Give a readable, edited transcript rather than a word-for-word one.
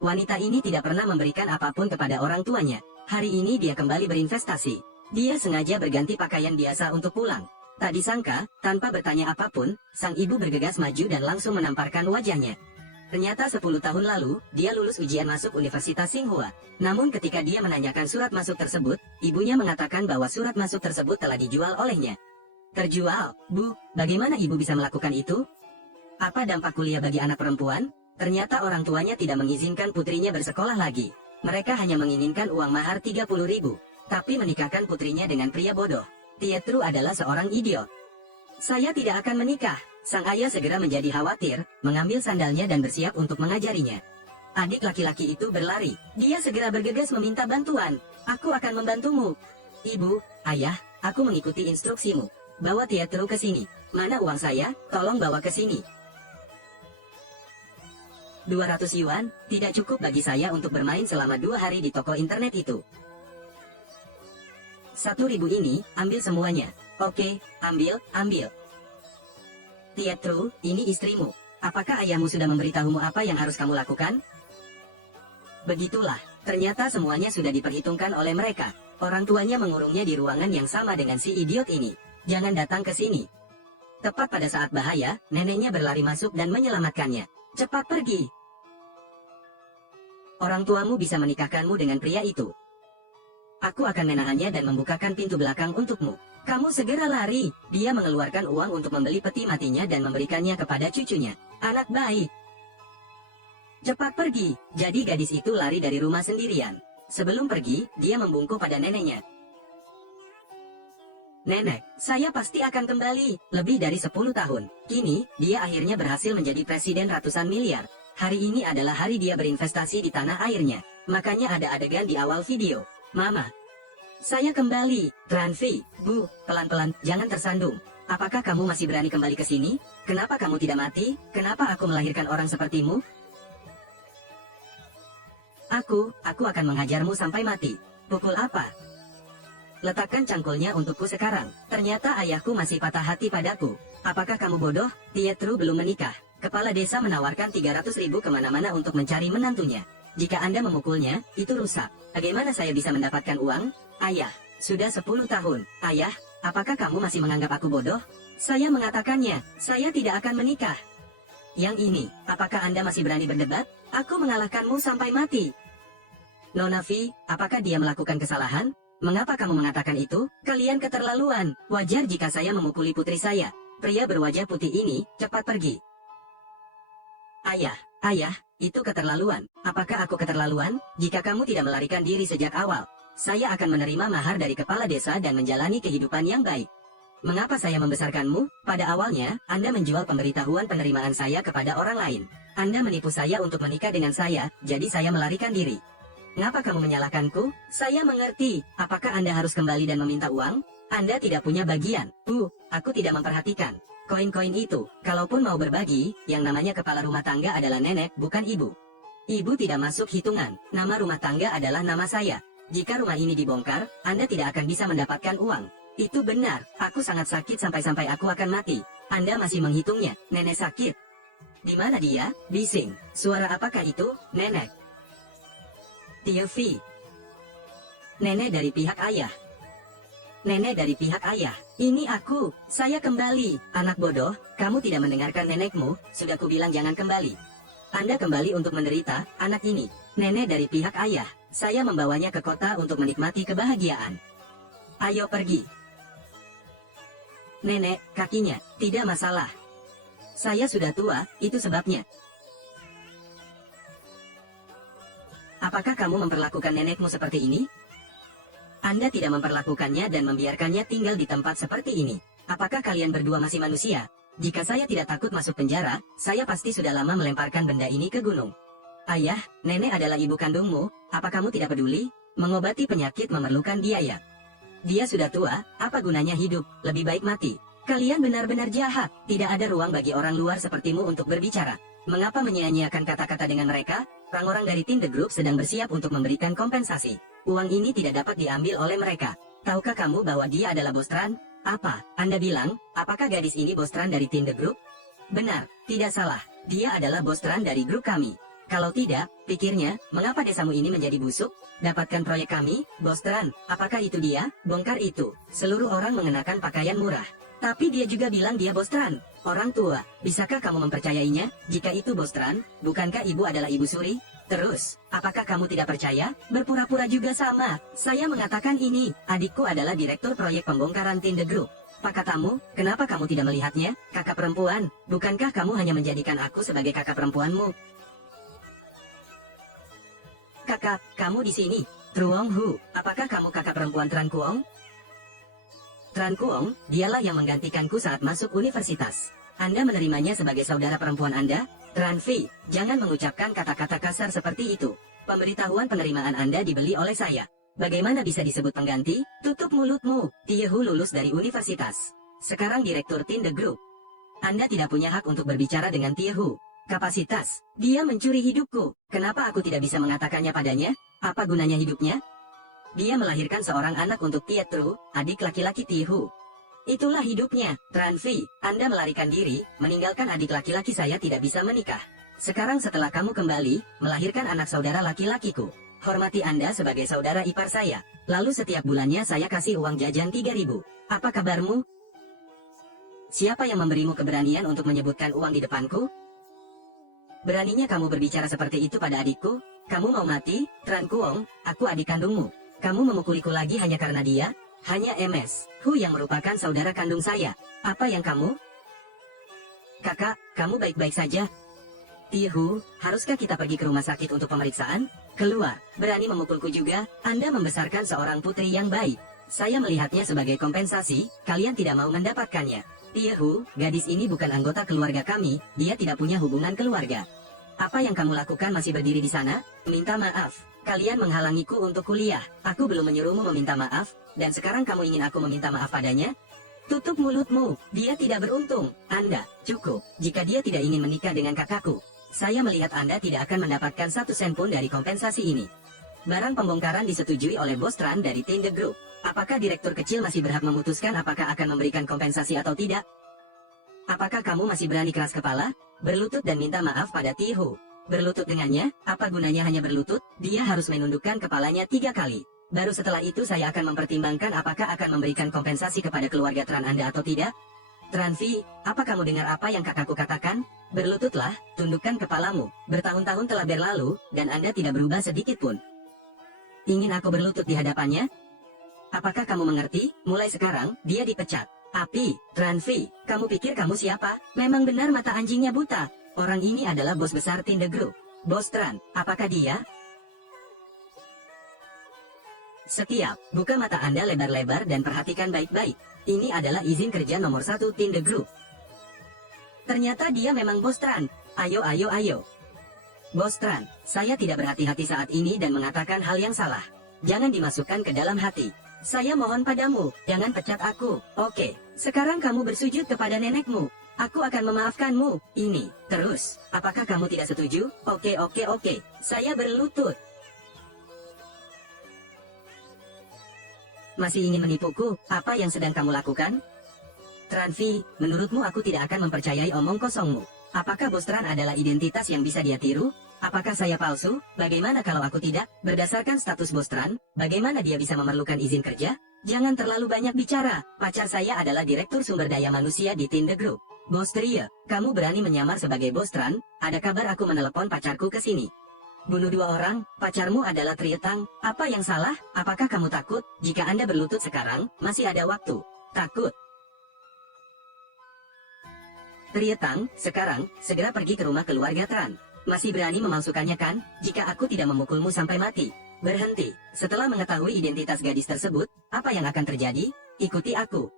Wanita ini tidak pernah memberikan apapun kepada orang tuanya. Hari ini dia kembali berinvestasi. Dia sengaja berganti pakaian biasa untuk pulang. Tak disangka, tanpa bertanya apapun, sang ibu bergegas maju dan langsung menamparkan wajahnya. Ternyata 10 tahun lalu, dia lulus ujian masuk Universitas Tsinghua. Namun ketika dia menanyakan surat masuk tersebut, ibunya mengatakan bahwa surat masuk tersebut telah dijual olehnya. Terjual? Bu, bagaimana ibu bisa melakukan itu? Apa dampak kuliah bagi anak perempuan? Ternyata orang tuanya tidak mengizinkan putrinya bersekolah lagi. Mereka hanya menginginkan uang mahar 30.000, tapi menikahkan putrinya dengan pria bodoh. Pietro adalah seorang idiot. Saya tidak akan menikah. Sang ayah segera menjadi khawatir, mengambil sandalnya dan bersiap untuk mengajarinya. Adik laki-laki itu berlari. Dia segera bergegas meminta bantuan. Aku akan membantumu. Ibu, ayah, aku mengikuti instruksimu. Bawa Pietro ke sini. Mana uang saya? Tolong bawa ke sini. 200 yuan, tidak cukup bagi saya untuk bermain selama 2 hari di toko internet itu. 1.000 ini, ambil semuanya. Oke, ambil. Pietro, ini istrimu. Apakah ayahmu sudah memberitahumu apa yang harus kamu lakukan? Begitulah, ternyata semuanya sudah diperhitungkan oleh mereka. Orang tuanya mengurungnya di ruangan yang sama dengan si idiot ini. Jangan datang ke sini. Tepat pada saat bahaya, neneknya berlari masuk dan menyelamatkannya. Cepat pergi. Orang tuamu bisa menikahkanmu dengan pria itu. Aku akan menahannya dan membukakan pintu belakang untukmu. Kamu segera lari. Dia mengeluarkan uang untuk membeli peti matinya dan memberikannya kepada cucunya. Anak baik. Cepat pergi. Jadi gadis itu lari dari rumah sendirian. Sebelum pergi, dia membungkuk pada neneknya. Nenek, saya pasti akan kembali. Lebih dari 10 tahun. Kini, dia akhirnya berhasil menjadi presiden ratusan miliar. Hari ini adalah hari dia berinvestasi di tanah airnya. Makanya ada adegan di awal video. Mama, saya kembali. Ranfi, Bu, pelan-pelan, jangan tersandung. Apakah kamu masih berani kembali ke sini? Kenapa kamu tidak mati? Kenapa aku melahirkan orang sepertimu? Aku akan menghajarmu sampai mati. Pukul apa? Letakkan cangkulnya untukku sekarang. Ternyata ayahku masih patah hati padaku. Apakah kamu bodoh? Pietro belum menikah. Kepala desa menawarkan 300.000 kemana-mana untuk mencari menantunya. Jika Anda memukulnya, itu rusak. Bagaimana saya bisa mendapatkan uang? Ayah, sudah 10 tahun. Ayah, apakah kamu masih menganggap aku bodoh? Saya mengatakannya, saya tidak akan menikah. Yang ini, apakah Anda masih berani berdebat? Aku mengalahkanmu sampai mati. Nona Vi, apakah dia melakukan kesalahan? Mengapa kamu mengatakan itu? Kalian keterlaluan. Wajar jika saya memukuli putri saya. Pria berwajah putih ini, cepat pergi. Ayah, itu keterlaluan. Apakah aku keterlaluan? Jika kamu tidak melarikan diri sejak awal, saya akan menerima mahar dari kepala desa dan menjalani kehidupan yang baik. Mengapa saya membesarkanmu? Pada awalnya, Anda menjual pemberitahuan penerimaan saya kepada orang lain. Anda menipu saya untuk menikah dengan saya, jadi saya melarikan diri. Ngapa kamu menyalahkanku? Saya mengerti. Apakah Anda harus kembali dan meminta uang? Anda tidak punya bagian. Aku tidak memperhatikan. Koin-koin itu, kalaupun mau berbagi, yang namanya kepala rumah tangga adalah nenek, bukan ibu. Ibu tidak masuk hitungan. Nama rumah tangga adalah nama saya. Jika rumah ini dibongkar, Anda tidak akan bisa mendapatkan uang. Itu benar. Aku sangat sakit sampai aku akan mati. Anda masih menghitungnya. Nenek sakit. Di mana dia? Bising. Suara apakah itu? Nenek. Tio V. Nenek dari pihak ayah. Nenek dari pihak ayah. Ini aku. Saya kembali. Anak bodoh, kamu tidak mendengarkan nenekmu. Sudah kubilang jangan kembali. Anda kembali untuk menderita, anak ini. Nenek dari pihak ayah. Saya membawanya ke kota untuk menikmati kebahagiaan. Ayo pergi. Nenek, kakinya. Tidak masalah. Saya sudah tua, itu sebabnya. Apakah kamu memperlakukan nenekmu seperti ini? Anda tidak memperlakukannya dan membiarkannya tinggal di tempat seperti ini. Apakah kalian berdua masih manusia? Jika saya tidak takut masuk penjara, saya pasti sudah lama melemparkan benda ini ke gunung. Ayah, nenek adalah ibu kandungmu, apa kamu tidak peduli? Mengobati penyakit memerlukan biaya. Dia sudah tua, apa gunanya hidup, lebih baik mati. Kalian benar-benar jahat, tidak ada ruang bagi orang luar sepertimu untuk berbicara. Mengapa menyia-nyiakan kata-kata dengan mereka? Orang-orang dari tim The Group sedang bersiap untuk memberikan kompensasi. Uang ini tidak dapat diambil oleh mereka. Tahukah kamu bahwa dia adalah bos Tran? Apa? Anda bilang, apakah gadis ini bos Tran dari tim The Group? Benar, tidak salah. Dia adalah bos Tran dari grup kami. Kalau tidak, pikirnya, mengapa desamu ini menjadi busuk? Dapatkan proyek kami, Bos Tran. Apakah itu dia? Bongkar itu. Seluruh orang mengenakan pakaian murah. Tapi dia juga bilang dia Bos Tran. Orang tua, bisakah kamu mempercayainya? Jika itu Bos Tran, bukankah ibu adalah Ibu Suri? Terus, apakah kamu tidak percaya? Berpura-pura juga sama. Saya mengatakan ini, adikku adalah direktur proyek pembongkaran Tinde Group. Pak katamu, kenapa kamu tidak melihatnya? Kakak perempuan, bukankah kamu hanya menjadikan aku sebagai kakak perempuanmu? Kakak, kamu di sini. Truong Hu, apakah kamu kakak perempuan Tran Kuong? Tran Kuong, dialah yang menggantikanku saat masuk universitas. Anda menerimanya sebagai saudara perempuan Anda? Tran Fei, jangan mengucapkan kata-kata kasar seperti itu. Pemberitahuan penerimaan Anda dibeli oleh saya. Bagaimana bisa disebut pengganti? Tutup mulutmu. Tie Hu lulus dari universitas. Sekarang direktur Tinde Group. Anda tidak punya hak untuk berbicara dengan Tie Hu. Kapasitas. Dia mencuri hidupku. Kenapa aku tidak bisa mengatakannya padanya? Apa gunanya hidupnya? Dia melahirkan seorang anak untuk Pietro, adik laki-laki Tie Hu. Itulah hidupnya. Tran Fei, Anda melarikan diri, meninggalkan adik laki-laki saya tidak bisa menikah. Sekarang setelah kamu kembali, melahirkan anak saudara laki-lakiku. Hormati Anda sebagai saudara ipar saya. Lalu setiap bulannya saya kasih uang jajan 3.000. Apa kabarmu? Siapa yang memberimu keberanian untuk menyebutkan uang di depanku? Beraninya kamu berbicara seperti itu pada adikku? Kamu mau mati, Tran Kuong? Aku adik kandungmu. Kamu memukuliku lagi hanya karena dia? Hanya MS Hu yang merupakan saudara kandung saya. Apa yang kamu? Kakak, kamu baik-baik saja? Tie Hu, haruskah kita pergi ke rumah sakit untuk pemeriksaan? Keluar, berani memukulku juga? Anda membesarkan seorang putri yang baik. Saya melihatnya sebagai kompensasi, kalian tidak mau mendapatkannya. Tie Hu, gadis ini bukan anggota keluarga kami, dia tidak punya hubungan keluarga. Apa yang kamu lakukan masih berdiri di sana? Minta maaf. Kalian menghalangiku untuk kuliah. Aku belum menyuruhmu meminta maaf, dan sekarang kamu ingin aku meminta maaf padanya? Tutup mulutmu, dia tidak beruntung. Anda, cukup. Jika dia tidak ingin menikah dengan kakakku, saya melihat Anda tidak akan mendapatkan 1 sen pun dari kompensasi ini. Barang pembongkaran disetujui oleh Bos Tran dari Tinde Group. Apakah direktur kecil masih berhak memutuskan apakah akan memberikan kompensasi atau tidak? Apakah kamu masih berani keras kepala, berlutut dan minta maaf pada Tie Hu? Berlutut dengannya, apa gunanya hanya berlutut? Dia harus menundukkan kepalanya 3 kali. Baru setelah itu saya akan mempertimbangkan apakah akan memberikan kompensasi kepada keluarga Tran Anda atau tidak. Tran Fei, apa kamu dengar apa yang kakakku katakan? Berlututlah, tundukkan kepalamu. Bertahun-tahun telah berlalu, dan Anda tidak berubah sedikit pun. Ingin aku berlutut di hadapannya? Apakah kamu mengerti? Mulai sekarang, dia dipecat. Api, Tran Fei, kamu pikir kamu siapa? Memang benar mata anjingnya buta. Orang ini adalah bos besar Tinde Group. Bos Tran, apakah dia? Setiap, buka mata Anda lebar-lebar dan perhatikan baik-baik. Ini adalah izin kerja nomor 1 Tinde Group. Ternyata dia memang Bos Tran. Ayo, ayo, ayo. Bos Tran, saya tidak berhati-hati saat ini dan mengatakan hal yang salah. Jangan dimasukkan ke dalam hati. Saya mohon padamu, jangan pecat aku. Oke, sekarang kamu bersujud kepada nenekmu. Aku akan memaafkanmu. Ini, terus, apakah kamu tidak setuju? Oke, oke, oke. Saya berlutut. Masih ingin menipuku? Apa yang sedang kamu lakukan? Tran Fei, menurutmu aku tidak akan mempercayai omong kosongmu. Apakah Bos Tran adalah identitas yang bisa dia tiru? Apakah saya palsu? Bagaimana kalau aku tidak? Berdasarkan status Bos Tran, bagaimana dia bisa memerlukan izin kerja? Jangan terlalu banyak bicara. Pacar saya adalah direktur sumber daya manusia di Tinde Group. Bos Tria, kamu berani menyamar sebagai Bos Tran? Ada kabar aku menelepon pacarku ke sini. Bunuh 2 orang, pacarmu adalah Trietang. Apa yang salah? Apakah kamu takut? Jika Anda berlutut sekarang, masih ada waktu. Takut? Trietang, sekarang, segera pergi ke rumah keluarga Tran. Masih berani memalsukannya kan? Jika aku tidak memukulmu sampai mati. Berhenti. Setelah mengetahui identitas gadis tersebut, apa yang akan terjadi? Ikuti aku.